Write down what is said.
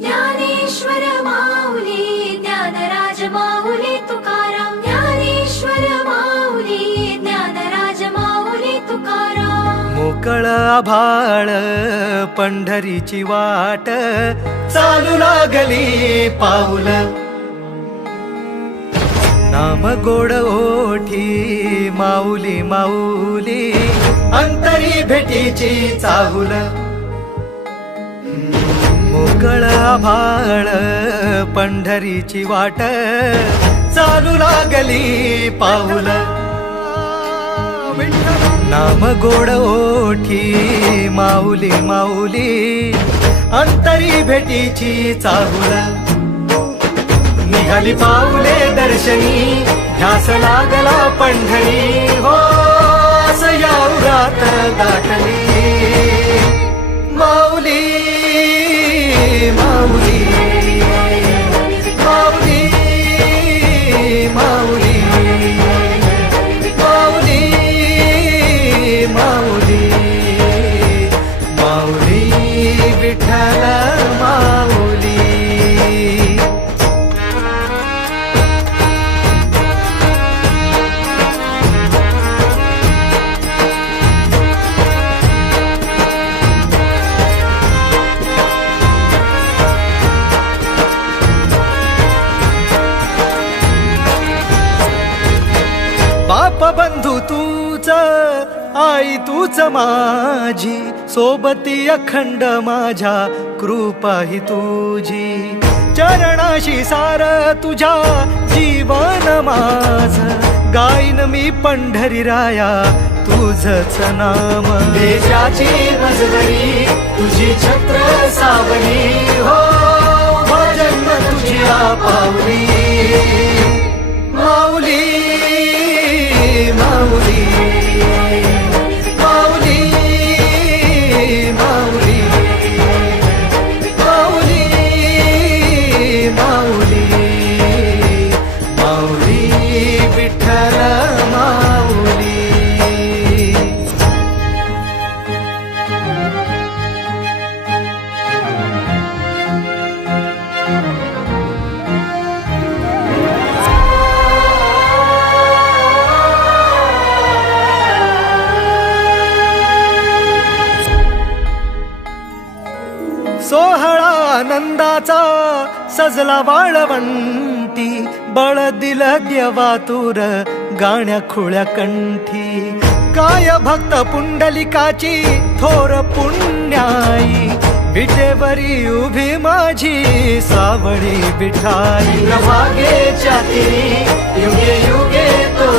ज्ञानेश्वर माऊली ज्ञानराज माऊली तुकाराम ज्ञानेश्वर माऊली ज्ञानराज माऊली तुकाराम मोकळ आभाळ पंढरीची वाट चालू लागली पाऊल नाम गोड ओठी माऊली माऊली अंतरी भेटीची चाहुल मोकळ आभाळ पंढरीची वाट चालू लागली पाऊल नाम गोड ओठी माऊली माऊली अंतरी भेटीची चाहुल निघाली पाऊले दर्शनी ध्यास लागला पंढरी हो असं या उरात दाटली माऊली माऊली माऊली माऊली माऊली माऊली माऊली विठ्ठल माऊली बाप बंधू तूच आई तूच माझी सोबती अखंड माझ्या कृपा ही तुझी चरणाशी सार तुझ्या जीवन माझ गाईन मी पंढरी राया तुझच नाम देशाची मजबरी तुझी छत्र सावली हो भजन तुझी पावली माऊली माऊली माऊली माऊली माऊली माऊली माऊली विठ्ठल माऊली सोहळा आनंदाचा सजला वाळवंटी बळ दिल देवातूर गाण्या खुळ्या कंठी काय भक्त पुंडलिकाची थोर पुण्याई विटेवरी उभी माझी सावळी विठाई भागेच्या तिरी युगे युगे तो